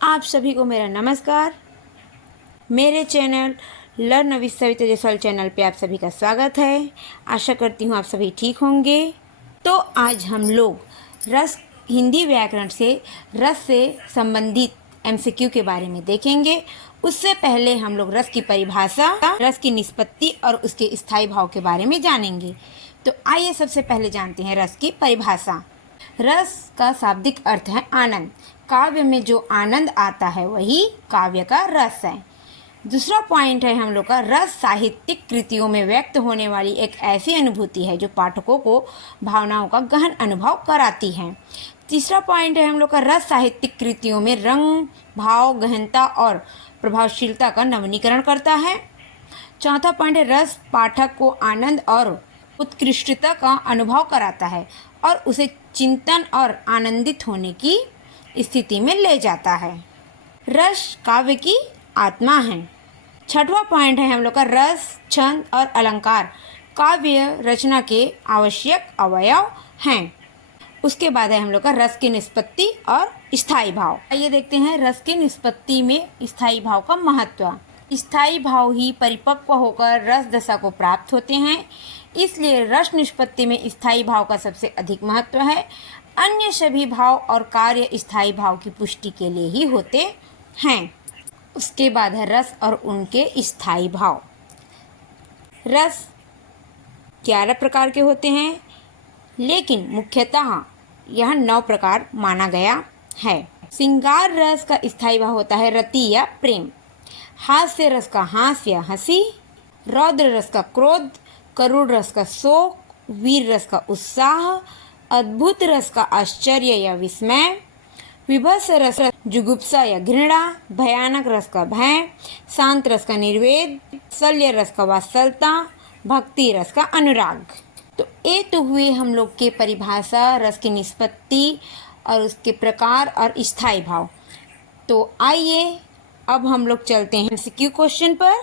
आप सभी को मेरा नमस्कार। मेरे channel learn with Savita Jaiswal channel पे आप सभी का स्वागत है। आशा करती हूँ आप सभी ठीक होंगे। तो आज हम लोग रस हिंदी व्याकरण से रस से संबंधित एमसीक्यू के बारे में देखेंगे। उससे पहले हम लोग रस की परिभाषा, रस की निष्पत्ति और उसके स्थायी भाव के बारे में जानेंगे। तो आइए सबसे पहले जानते हैं रस की परिभाषा। रस का शाब्दिक अर्थ है आनंद। काव्य में जो आनंद आता है वही काव्य का रस है। दूसरा पॉइंट है हम लोग का, रस साहित्यिक कृतियों में व्यक्त होने वाली एक ऐसी अनुभूति है जो पाठकों को भावनाओं का गहन अनुभव कराती है। तीसरा पॉइंट है हम लोग का, रस साहित्यिक कृतियों में रंग, भाव, गहनता और प्रभावशीलता का नवीनीकरण करता है। चौथा पॉइंट है, रस पाठक को आनंद और उत्कृष्टता का अनुभव कराता है और उसे चिंतन और आनंदित होने की स्थिति में ले जाता है। रस काव्य की आत्मा है। छठवां पॉइंट है हम लोग का, रस, छंद और अलंकार काव्य रचना के आवश्यक अवयव हैं। उसके बाद है हम लोग का रस की निष्पत्ति और स्थायी भाव। आइए देखते हैं रस की निष्पत्ति में स्थायी भाव का महत्व। स्थायी भाव ही परिपक्व होकर रस दशा को प्राप्त होते हैं, इसलिए रस निष्पत्ति में स्थायी भाव का सबसे अधिक महत्व है। अन्य सभी भाव और कार्य स्थायी भाव की पुष्टि के लिए ही होते हैं। उसके बाद है रस और उनके स्थायी भाव। रस 11 प्रकार के होते हैं, लेकिन मुख्यतः यह 9 प्रकार माना गया है। श्रृंगार रस का स्थायी भाव होता है रति या प्रेम। हास्य रस का हास्य या हंसी, रौद्र रस का क्रोध, करुण रस का शोक, वीर रस का उत्साह, अद्भुत रस का आश्चर्य या विस्मय, विभत्स रस जुगुप्सा या घृणा, भयानक रस का भय, शांत रस का निर्वेद, शल्य रस का वात्सल्यता, भक्ति रस का अनुराग। तो ये तो हुए हम लोग के परिभाषा, रस की निष्पत्ति और उसके प्रकार और स्थायी भाव। तो आइए अब हम लोग चलते हैं एमसीक्यू क्वेश्चन पर।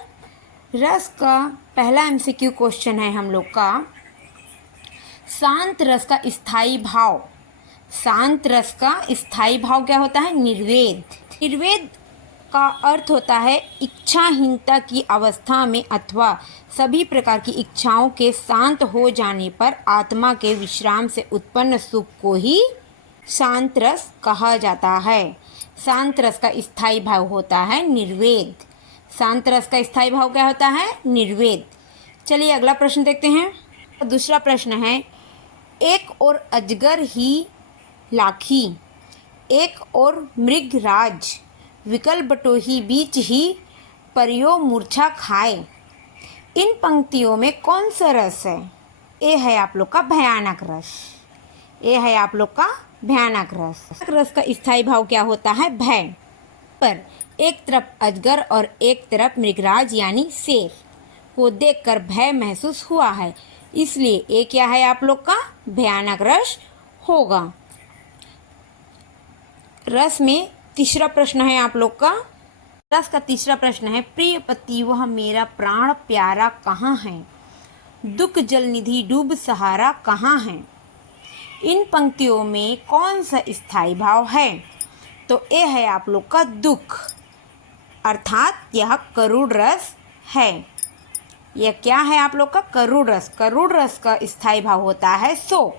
रस का पहला एमसीक्यू क्वेश्चन है हम लोग का, शांत रस का स्थायी भाव। शांत रस का स्थायी भाव क्या होता है? निर्वेद। निर्वेद का अर्थ होता है इच्छाहीनता की अवस्था में अथवा सभी प्रकार की इच्छाओं के शांत हो जाने पर आत्मा के विश्राम से उत्पन्न सुख को ही शांत रस कहा जाता है। शांत रस का स्थायी भाव होता है निर्वेद। शांत रस का स्थायी भाव क्या होता है? निर्वेद। चलिए अगला प्रश्न देखते हैं। दूसरा प्रश्न है, एक और अजगर ही लाखी, एक और मृगराज, विकल बटोही बीच ही परियो मूर्छा खाए। इन पंक्तियों में कौन सा रस है? ये है आप लोग का भयानक रस। ये है आप लोग का भयानक रस। रस का स्थायी भाव क्या होता है? भय। पर एक तरफ अजगर और एक तरफ मृगराज यानी शेर को देखकर भय महसूस हुआ है, इसलिए ये क्या है आप लोग का? भयानक रस होगा। रस में तीसरा प्रश्न है आप लोग का। रस का तीसरा प्रश्न है, प्रिय पति वह मेरा प्राण प्यारा कहाँ है, दुख जल निधि डूब सहारा कहाँ है। इन पंक्तियों में कौन सा स्थायी भाव है? तो ये है आप लोग का दुख, अर्थात यह करुण रस है। यह क्या है आप लोग का? करुण रस। करुण रस का स्थायी भाव होता है शोक।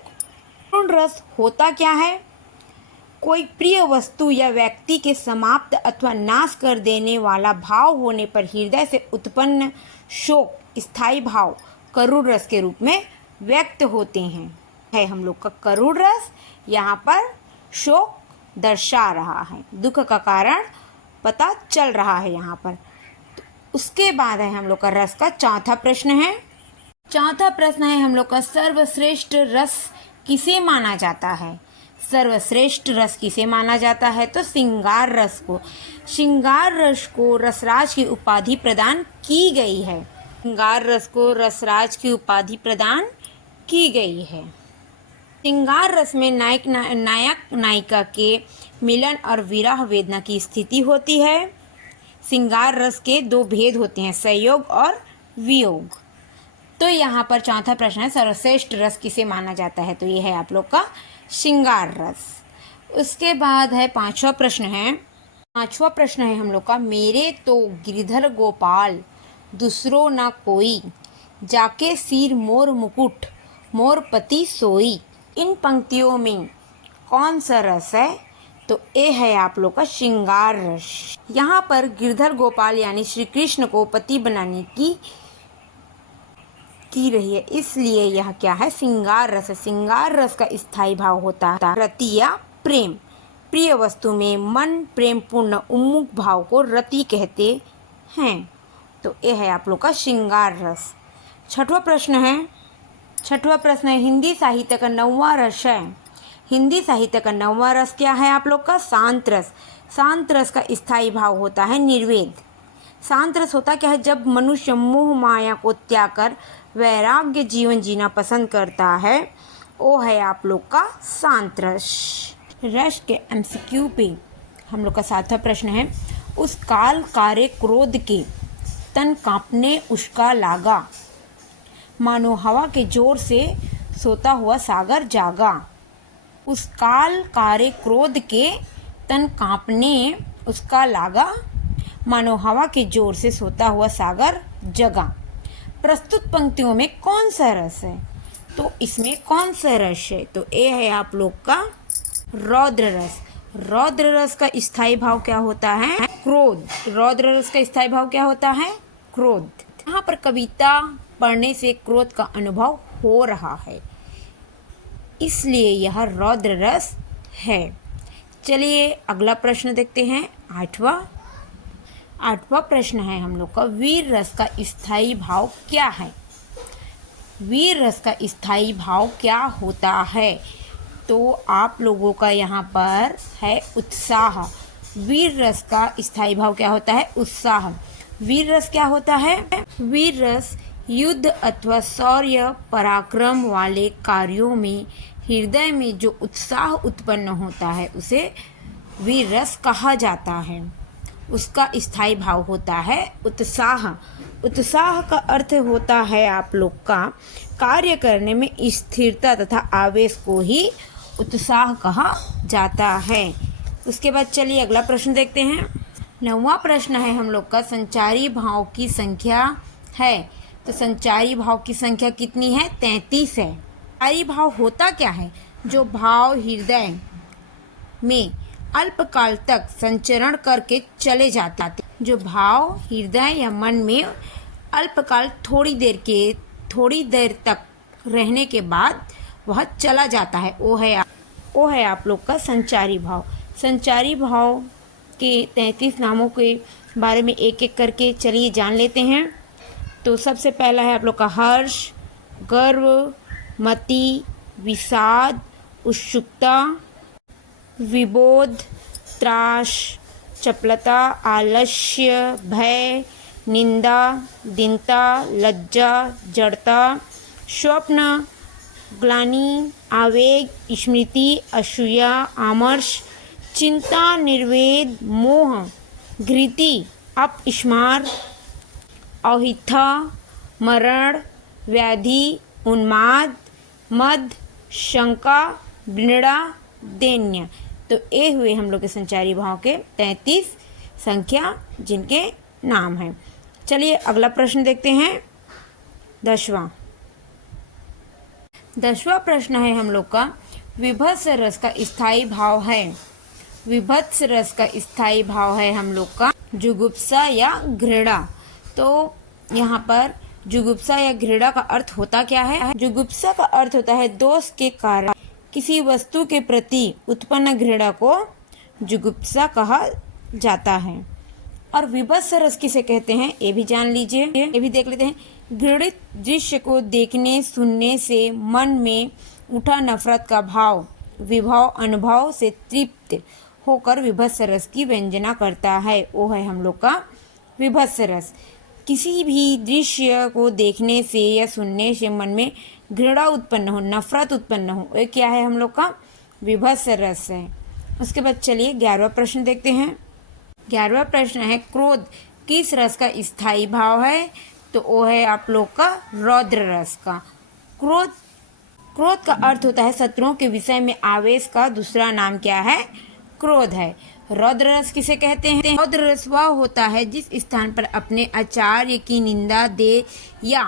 करुण रस होता क्या है? कोई प्रिय वस्तु या व्यक्ति के समाप्त अथवा नाश कर देने वाला भाव होने पर हृदय से उत्पन्न शोक स्थायी भाव करुण रस के रूप में व्यक्त होते हैं। है हम लोग का करुण रस, यहाँ पर शोक दर्शा रहा है, दुख का कारण पता चल रहा है यहाँ पर। तो उसके बाद है हम लोग का रस का चौथा प्रश्न है। चौथा प्रश्न है हम लोग का, सर्वश्रेष्ठ रस किसे माना जाता है? सर्वश्रेष्ठ रस किसे माना जाता है? तो श्रृंगार रस को। श्रृंगार रस को रसराज की उपाधि प्रदान की गई है। श्रृंगार रस को रसराज की उपाधि प्रदान की गई है। श्रृंगार रस में नायक नायिका के मिलन और विरह वेदना की स्थिति होती है। श्रृंगार रस के 2 भेद होते हैं, संयोग और वियोग। तो यहाँ पर चौथा प्रश्न है, सर्वश्रेष्ठ रस किसे माना जाता है? तो ये है आप लोग का श्रृंगार रस। उसके बाद है पांचवा प्रश्न है, पांचवा प्रश्न है हम लोग का, मेरे तो गिरधर गोपाल दूसरो ना कोई, जाके सिर मोर मुकुट मोर पति सोई। इन पंक्तियों में कौन सा रस है? तो ये है आप लोग का श्रृंगार रस। यहाँ पर गिरधर गोपाल यानी श्री कृष्ण को पति बनाने की रही है, इसलिए यह क्या है? श्रृंगार रस है। श्रृंगार रस का स्थायी भाव होता है रति या प्रेम। प्रिय वस्तु में मन प्रेम पूर्ण उन्मुख भाव को रति कहते हैं। तो यह है आप लोग का श्रृंगार रस। छठवां प्रश्न है हिंदी साहित्य का 9वां रस है। हिंदी साहित्य का 9वां रस क्या है आप लोग का? शांत रस। शांत रस का स्थायी भाव होता है निर्वेद। शांत रस होता क्या है? जब मनुष्य मोह माया को त्याग कर वैराग्य जीवन जीना पसंद करता है, वो है आप लोग का शांत रस। रस के एमसीक्यू पे हम लोग का 7वां प्रश्न है, उस काल कार्य क्रोध के तन कांपने उसका लागा, मानो हवा के जोर से सोता हुआ सागर जागा। उस काल कार्य क्रोध के तन कांपने उसका लागा, मानो हवा के जोर से सोता हुआ सागर जगा। प्रस्तुत पंक्तियों में कौन सा रस है? तो इसमें कौन सा रस है? तो ये है आप लोग का रौद्र रस। रौद्र रस का स्थायी भाव क्या होता है? क्रोध। रौद्र रस का स्थायी भाव क्या होता है? क्रोध। यहाँ पर कविता पढ़ने से क्रोध का अनुभव हो रहा है, इसलिए यह रौद्र रस है। चलिए अगला प्रश्न देखते हैं, आठवां प्रश्न है हम लोग का, वीर रस का स्थायी भाव क्या है? वीर रस का स्थायी भाव क्या होता है? तो आप लोगों का यहाँ पर है उत्साह। वीर रस का स्थायी भाव क्या होता है? उत्साह। वीर रस क्या होता है? वीर रस युद्ध अथवा शौर्य पराक्रम वाले कार्यों में हृदय में जो उत्साह उत्पन्न होता है उसे वीर रस कहा जाता है। उसका स्थायी भाव होता है उत्साह। उत्साह का अर्थ होता है आप लोग का कार्य करने में स्थिरता तथा आवेश को ही उत्साह कहा जाता है। उसके बाद चलिए अगला प्रश्न देखते हैं। 9वां प्रश्न है हम लोग का, संचारी भाव की संख्या है। तो संचारी भाव की संख्या कितनी है? 33 है। संचारी भाव होता क्या है? जो भाव हृदय में अल्पकाल तक संचरण करके चले जाते, जो भाव हृदय या मन में अल्पकाल थोड़ी देर तक रहने के बाद वह चला जाता है, वो है आप लोग का संचारी भाव। संचारी भाव के 33 नामों के बारे में एक एक करके चलिए जान लेते हैं। तो सबसे पहला है आप लोग का हर्ष, गर्व, मति, विषाद, उत्सुकता, विबोध, त्रास, चपलता, आलस्य, भय, निंदा, दीनता, लज्जा, जड़ता, स्वप्न, ग्लानि, आवेग, स्मृति, असूया, आमर्ष, चिंता, निर्वेद, मोह, घृति, अपस्मार, औहिथा, मरण, व्याधि, उन्माद, मद, शंका, मृड़ा, दैन्य। तो ये हुए हम लोग के संचारी भाव के 33 संख्या जिनके नाम हैं। चलिए अगला प्रश्न देखते हैं, 10वां प्रश्न है हम लोग का, विभत्स रस का स्थायी भाव है। विभत्स रस का स्थायी भाव है हम लोग का जुगुप्सा या घृणा। तो यहाँ पर जुगुप्सा या घृणा का अर्थ होता क्या है? जुगुप्सा का अर्थ होता है दोष के कारण किसी वस्तु के प्रति उत्पन्न घृणा को जुगुप्सा कहा जाता है। और विभत्स रस किसे कहते हैं ये भी जान लीजिए, ये भी देख लेते हैं। घृणित दृश्य को देखने सुनने से मन में उठा नफरत का भाव विभव अनुभव से तृप्त होकर विभत्स रस की व्यंजना करता है, वो है हम लोग का विभत्स रस। किसी भी दृश्य को देखने से या सुनने से मन में घृणा उत्पन्न हो, नफरत उत्पन्न हो, ये क्या है? हम लोग का विभत्स रस है। उसके बाद चलिए 11वां प्रश्न देखते हैं। 11वां प्रश्न है, क्रोध किस रस का स्थायी भाव है? तो वो है आप लोग का रौद्र रस का। क्रोध का अर्थ होता है शत्रुओं के विषय में आवेश का दूसरा नाम क्या है? क्रोध है। रौद्र रस किसे कहते हैं? रौद्र रस वह होता है जिस स्थान पर अपने आचार्य की निंदा दे या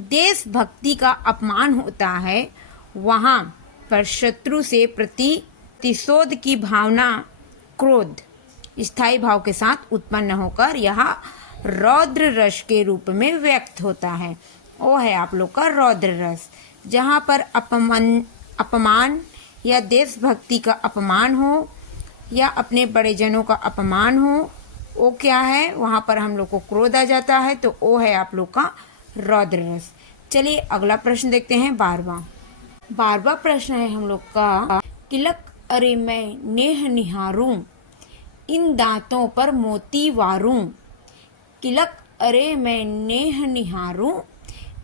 देशभक्ति का अपमान होता है, वहाँ पर शत्रु से प्रतिशोध की भावना, क्रोध स्थायी भाव के साथ उत्पन्न होकर यह रौद्र रस के रूप में व्यक्त होता है। वो है आप लोग का रौद्र रस। जहाँ पर अपमान या देशभक्ति का अपमान हो या अपने बड़े जनों का अपमान हो, वो क्या है, वहाँ पर हम लोग को क्रोध आ जाता है, तो वो है आप लोग का रौद्र रस। चलिए अगला प्रश्न देखते हैं। 12वां प्रश्न है हम लोग का, तिलक अरे मैं नेह निहारूं, इन दांतों पर मोती वारूं। तिलक अरे मैं नेह निहारूं,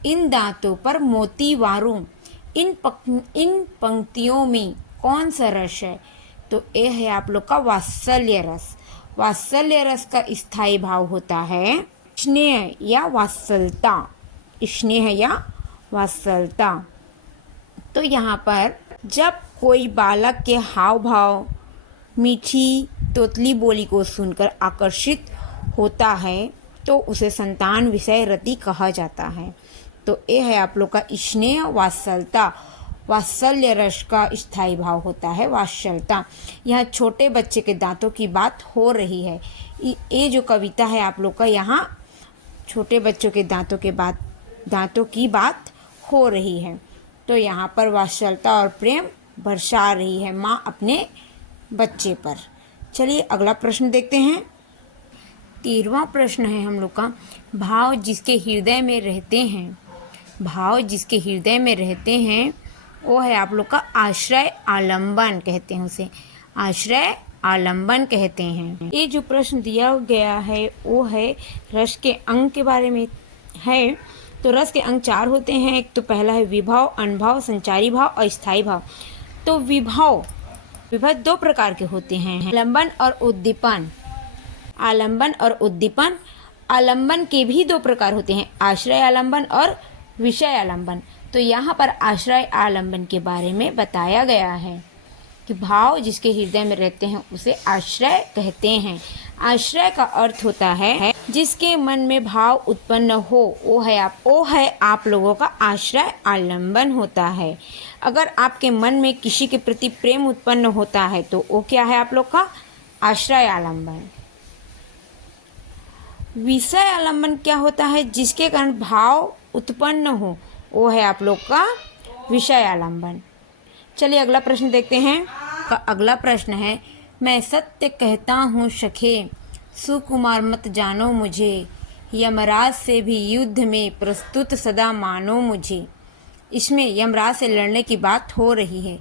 इन दांतों पर मोती वारूं। इन पंक्तियों में कौन सा रस है? तो ये है आप लोग का वात्सल्य रस। वात्सल्य रस का स्थायी भाव होता है स्नेह या वात्सलता। स्नेह या वात्सलता। तो यहाँ पर जब कोई बालक के हाव भाव, मीठी तोतली बोली को सुनकर आकर्षित होता है, तो उसे संतान विषय रति कहा जाता है। तो ये है आप लोग का स्नेह वात्सलता। वात्सल्य रस का स्थायी भाव होता है वात्सलता। यहाँ छोटे बच्चे के दांतों की बात हो रही है। ये जो कविता है आप लोग का, यहाँ छोटे बच्चों के दांतों की बात हो रही है। तो यहाँ पर वात्सलता और प्रेम बरसा रही है माँ अपने बच्चे पर। चलिए अगला प्रश्न देखते हैं। 13वां प्रश्न है हम लोग का, भाव जिसके हृदय में रहते हैं। भाव जिसके हृदय में रहते हैं वो है आप लोग का आश्रय आलंबन कहते हैं उसे। आश्रय आलंबन कहते हैं। ये जो प्रश्न दिया गया है वो है रस के अंग के बारे में है। तो रस के अंग 4 होते हैं। एक तो पहला है विभव, अनुभाव, संचारी भाव और स्थायी भाव। तो विभव 2 प्रकार के होते हैं, आलंबन और उद्दीपन। आलंबन और उद्दीपन। आलंबन के भी 2 प्रकार होते हैं, आश्रय आलंबन और विषय आलंबन। तो यहाँ पर आश्रय आलंबन के बारे में बताया गया है कि भाव जिसके हृदय में रहते हैं उसे आश्रय कहते हैं। आश्रय का अर्थ होता है जिसके मन में भाव उत्पन्न हो, वो है आप लोगों का आश्रय आलंबन होता है। अगर आपके मन में किसी के प्रति प्रेम उत्पन्न होता है तो वो क्या है आप लोग का आश्रय आलंबन। विषय आलंबन क्या होता है? जिसके कारण भाव उत्पन्न हो, वो है आप लोग का विषय आलंबन। चलिए अगला प्रश्न देखते हैं। अगला प्रश्न है, मैं सत्य कहता हूँ सखे, सुकुमार मत जानो मुझे, यमराज से भी युद्ध में प्रस्तुत सदा मानो मुझे। इसमें यमराज से लड़ने की बात हो रही है।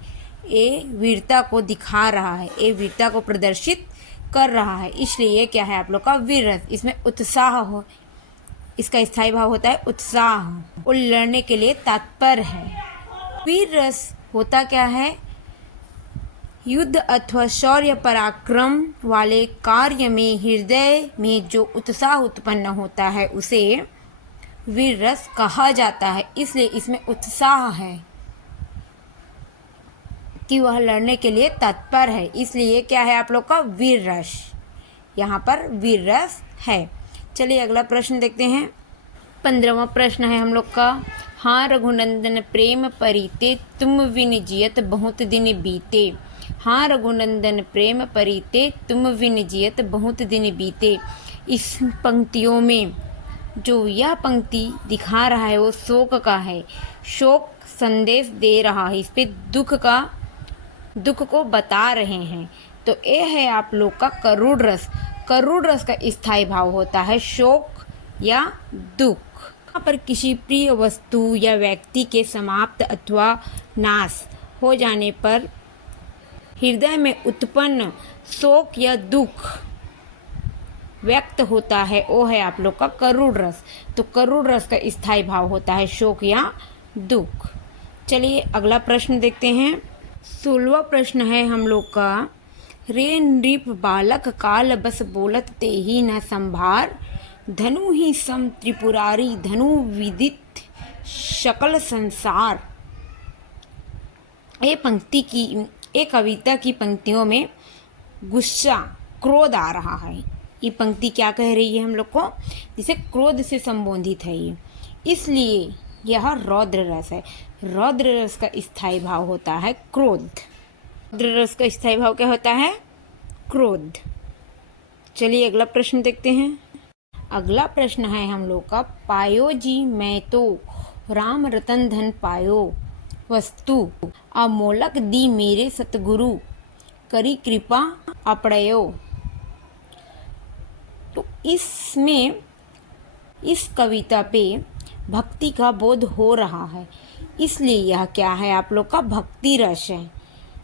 ये वीरता को दिखा रहा है, ये वीरता को प्रदर्शित कर रहा है, इसलिए ये क्या है आप लोग का वीर रस। इसमें उत्साह हो, इसका स्थायी भाव होता है उत्साह। और लड़ने के लिए तत्पर है। वीर रस होता क्या है? युद्ध अथवा शौर्य पराक्रम वाले कार्य में हृदय में जो उत्साह उत्पन्न होता है उसे वीर रस कहा जाता है। इसलिए इसमें उत्साह है कि वह लड़ने के लिए तत्पर है, इसलिए क्या है आप लोग का वीर रस। यहाँ पर वीर रस है। चलिए अगला प्रश्न देखते हैं। 15वां प्रश्न है हम लोग का, हाँ रघुनंदन प्रेम परिते, तुम विन जियत बहुत दिन बीते। हाँ रघुनंदन प्रेम परिते, तुम विन जियत बहुत दिन बीते। इस पंक्तियों में जो यह पंक्ति दिखा रहा है वो शोक का है। शोक संदेश दे रहा है, इस पे दुख को बता रहे हैं। तो ये है आप लोग का करुण रस। करुण रस का स्थायी भाव होता है शोक या दुख। यहाँ पर किसी प्रिय वस्तु या व्यक्ति के समाप्त अथवा नाश हो जाने पर हृदय में उत्पन्न शोक या दुख व्यक्त होता है, वो है आप लोग का करुण रस। तो करुण रस का स्थायी भाव होता है शोक या दुख। चलिए अगला प्रश्न देखते हैं। 16वां प्रश्न है हम लोग का, रे नृप बालक काल बस बोलत ते ही न संभार, धनु ही सम त्रिपुरारी धनु विदित सकल संसार। ये कविता की पंक्तियों में गुस्सा, क्रोध आ रहा है। ये पंक्ति क्या कह रही है हम लोग को? जिसे क्रोध से संबोधित है ये, इसलिए यह रौद्र रस है। रौद्र रस का स्थायी भाव होता है क्रोध। रौद्र रस का स्थायी भाव क्या होता है? क्रोध। चलिए अगला प्रश्न देखते हैं। अगला प्रश्न है हम लोग का, पायो जी मैं तो राम रतन धन पायो, वस्तु अमोलक दी मेरे सतगुरु, करी कृपा अपड़यो। तो इसमें इस कविता पे भक्ति का बोध हो रहा है, इसलिए यह क्या है आप लोग का? भक्ति रस है।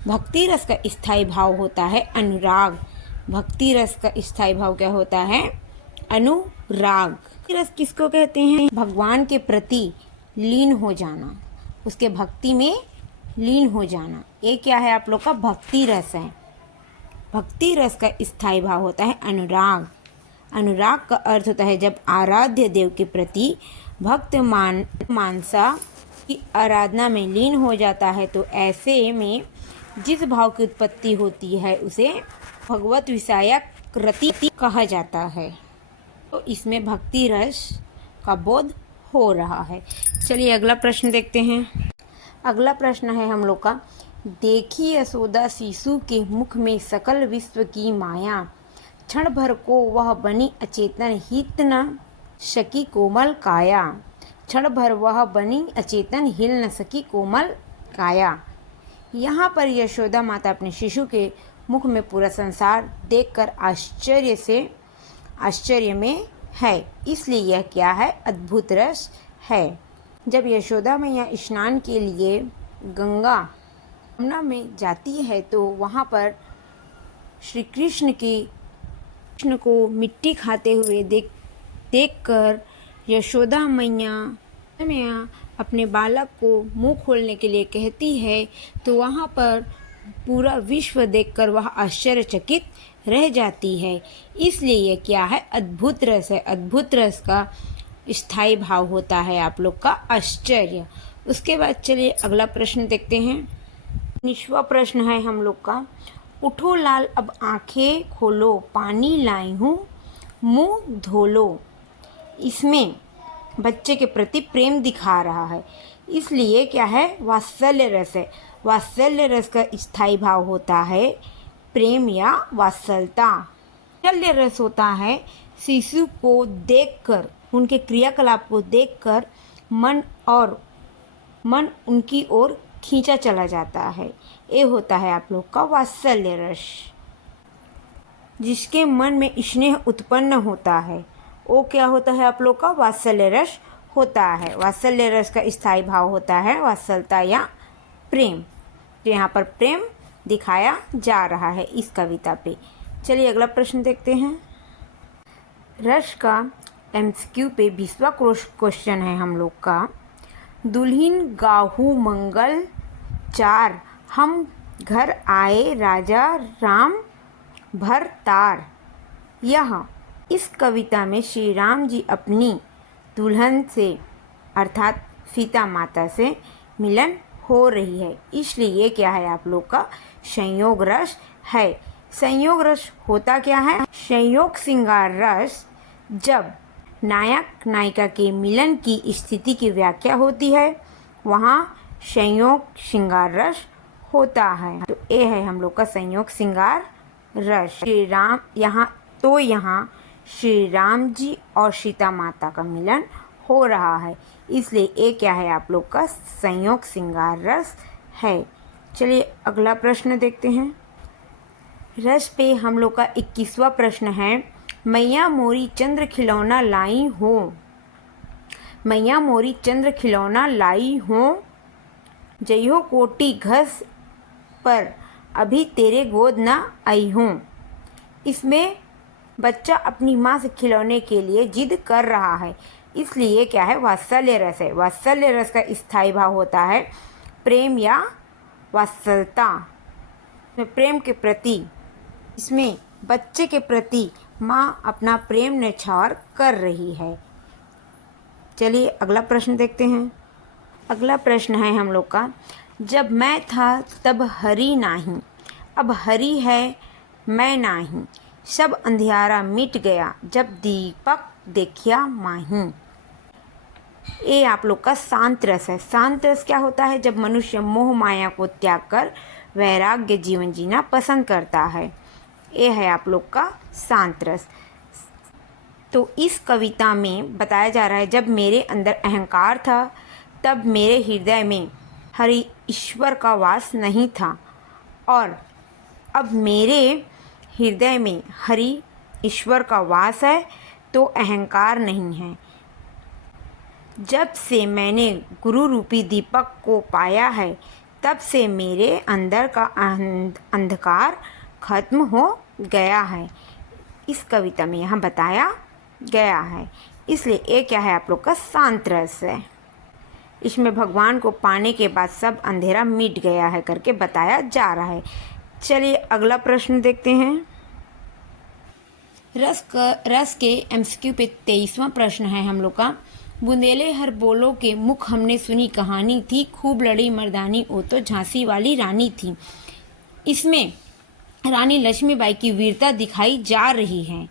भक्ति रस का स्थायी भाव होता है अनुराग। भक्ति रस का स्थायी भाव क्या होता है? अनुराग। भक्ति रस किसको कहते हैं? भगवान के प्रति लीन हो जाना, उसके भक्ति में लीन हो जाना, ये क्या है आप लोग का? भक्ति रस है। भक्ति रस का स्थायी भाव होता है अनुराग। अनुराग का अर्थ होता है जब आराध्य देव के प्रति भक्त मानसा की आराधना में लीन हो जाता है, तो ऐसे में जिस भाव की उत्पत्ति होती है उसे भगवत विषयक रति कहा जाता है। तो इसमें भक्ति रस का बोध हो रहा है। चलिए अगला प्रश्न देखते हैं। अगला प्रश्न है हम लोग का, देखी यशोदा शिशु के मुख में सकल विश्व की माया, क्षण भर को वह बनी अचेतन हित न सकी कोमल काया। क्षण भर वह बनी अचेतन हिल न सकी कोमल काया। यहाँ पर यशोदा माता अपने शिशु के मुख में पूरा संसार देखकर आश्चर्य में है, इसलिए यह क्या है? अद्भुत रस है। जब यशोदा मैया स्नान के लिए गंगा यमुना में जाती है तो वहाँ पर श्री कृष्ण को मिट्टी खाते हुए देखकर यशोदा मैया अपने बालक को मुंह खोलने के लिए कहती है, तो वहाँ पर पूरा विश्व देखकर वह आश्चर्यचकित रह जाती है, इसलिए यह क्या है? अद्भुत रस है। अद्भुत रस का स्थायी भाव होता है आप लोग का आश्चर्य। उसके बाद चलिए अगला प्रश्न देखते हैं। 19वां प्रश्न है हम लोग का, उठो लाल अब आंखें खोलो, पानी लाई हूँ मुँह धो लो। इसमें बच्चे के प्रति प्रेम दिखा रहा है, इसलिए क्या है? वात्सल्य रस है। वात्सल्य रस का स्थायी भाव होता है प्रेम या वात्सलता। वात्सल्य रस होता है शिशु को देखकर, उनके क्रियाकलाप को देखकर मन उनकी ओर खींचा चला जाता है, ये होता है आप लोग का वात्सल्य रस। जिसके मन में स्नेह उत्पन्न होता है वो क्या होता है आप लोग का? वात्सल्य रस होता है। वात्सल्य रस का स्थायी भाव होता है वात्सलता या प्रेम। तो यहाँ पर प्रेम दिखाया जा रहा है इस कविता पे। चलिए अगला प्रश्न देखते हैं। रस का MCQ पे 20वां क्वेश्चन है हम लोग का, दुल्हिन गाहू मंगल चार, हम घर आए राजा राम भर तार। यह इस कविता में श्री राम जी अपनी दुल्हन से अर्थात सीता माता से मिलन हो रही है, इसलिए ये क्या है आप लोग का? संयोग रस है। संयोग रस होता क्या है? संयोग श्रृंगार रस जब नायक नायिका के मिलन की स्थिति की व्याख्या होती है, वहाँ संयोग श्रृंगार रस होता है। तो ये है हम लोग का संयोग श्रृंगार रस। श्री राम यहाँ श्री राम जी और सीता माता का मिलन हो रहा है, इसलिए ये क्या है आप लोग का? संयोग श्रृंगार रस है। चलिए अगला प्रश्न देखते हैं। रस पे हम लोग का 21वां प्रश्न है, मैया मोरी चंद्र खिलौना लाई हो। मैया मोरी चंद्र खिलौना लाई हो, जइहो कोटि घस पर अभी तेरे गोद न आई हूँ। इसमें बच्चा अपनी माँ से खिलौने के लिए जिद कर रहा है, इसलिए क्या है? वात्सल्य रस है। वात्सल्य रस का स्थायी भाव होता है प्रेम या वात्सलता। प्रेम के प्रति, इसमें बच्चे के प्रति माँ अपना प्रेम न्यौछावर कर रही है। चलिए अगला प्रश्न देखते हैं। अगला प्रश्न है हम लोग का, जब मैं था तब हरि नाही, अब हरि है मैं नाही, सब अंधियारा मिट गया जब दीपक देखिया माही। ये आप लोग का शांत रस है। शांत रस क्या होता है? जब मनुष्य मोह माया को त्याग कर वैराग्य जीवन जीना पसंद करता है, ये है आप लोग का शांत रस। तो इस कविता में बताया जा रहा है, जब मेरे अंदर अहंकार था तब मेरे हृदय में हरि ईश्वर का वास नहीं था, और अब मेरे हृदय में हरि ईश्वर का वास है तो अहंकार नहीं है। जब से मैंने गुरु रूपी दीपक को पाया है तब से मेरे अंदर का अंधकार खत्म हो गया है। इस कविता में यहाँ बताया गया है, इसलिए ये क्या है? आप लोग का शांत रस है। इसमें भगवान को पाने के बाद सब अंधेरा मिट गया है करके बताया जा रहा है। चलिए अगला प्रश्न देखते हैं। रस के एमसीक्यू पे 23वां प्रश्न है हम लोग का। बुंदेले हर बोलो के मुख हमने सुनी कहानी थी, खूब लड़ी मर्दानी वो तो झांसी वाली रानी थी। इसमें रानी लक्ष्मीबाई की वीरता दिखाई जा रही है,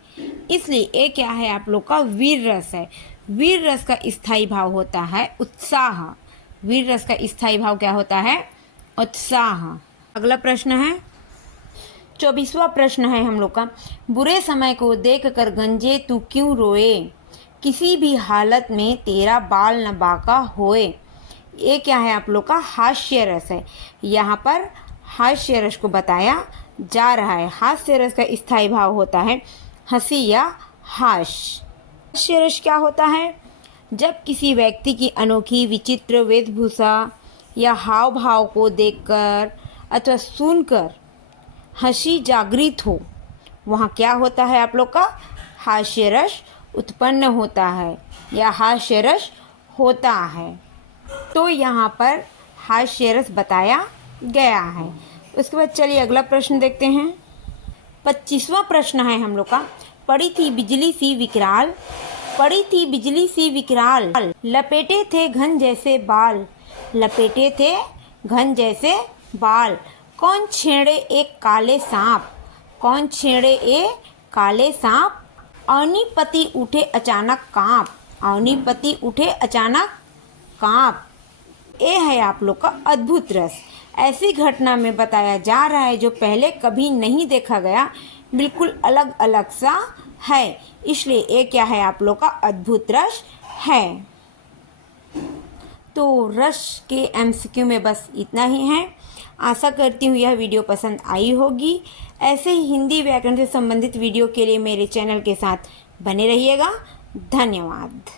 इसलिए ये क्या है? आप लोग का वीर रस है। वीर रस का स्थायी भाव होता है उत्साह। वीर रस का स्थायी भाव क्या होता है? उत्साह। अगला प्रश्न है 24वां प्रश्न है हम लोग का। बुरे समय को देख कर गंजे तू क्यों रोए, किसी भी हालत में तेरा बाल न बाका होए। ये क्या है? आप लोग का हास्य रस है। यहाँ पर हास्य रस को बताया जा रहा है। हास्य रस का स्थायी भाव होता है हंसी या हास्य। हास्य रस क्या होता है? जब किसी व्यक्ति की अनोखी विचित्र वेशभूषा या हाव भाव को देखकर अथवा सुनकर हंसी जागृत हो, वहाँ क्या होता है? आप लोग का हास्य रस उत्पन्न होता है या हास्य रस होता है। तो यहाँ पर हास्य रस बताया गया है। उसके बाद चलिए अगला प्रश्न देखते हैं। 25वां प्रश्न है हम लोग का। पड़ी थी बिजली सी विकराल, पड़ी थी बिजली सी विकराल, लपेटे थे घन जैसे बाल, लपेटे थे घन जैसे बाल। कौन छेड़े एक काले सांप, कौन छेड़े एक काले सांप। अवनीपति उठे अचानक कांप, अवनीपति उठे अचानक कांप। ये है आप लोग का अद्भुत रस। ऐसी घटना में बताया जा रहा है जो पहले कभी नहीं देखा गया, बिल्कुल अलग अलग सा है, इसलिए ये क्या है? आप लोग का अद्भुत रस है। तो रस के एमसीक्यू में बस इतना ही है। आशा करती हूँ यह वीडियो पसंद आई होगी। ऐसे ही हिंदी व्याकरण से संबंधित वीडियो के लिए मेरे चैनल के साथ बने रहिएगा। धन्यवाद।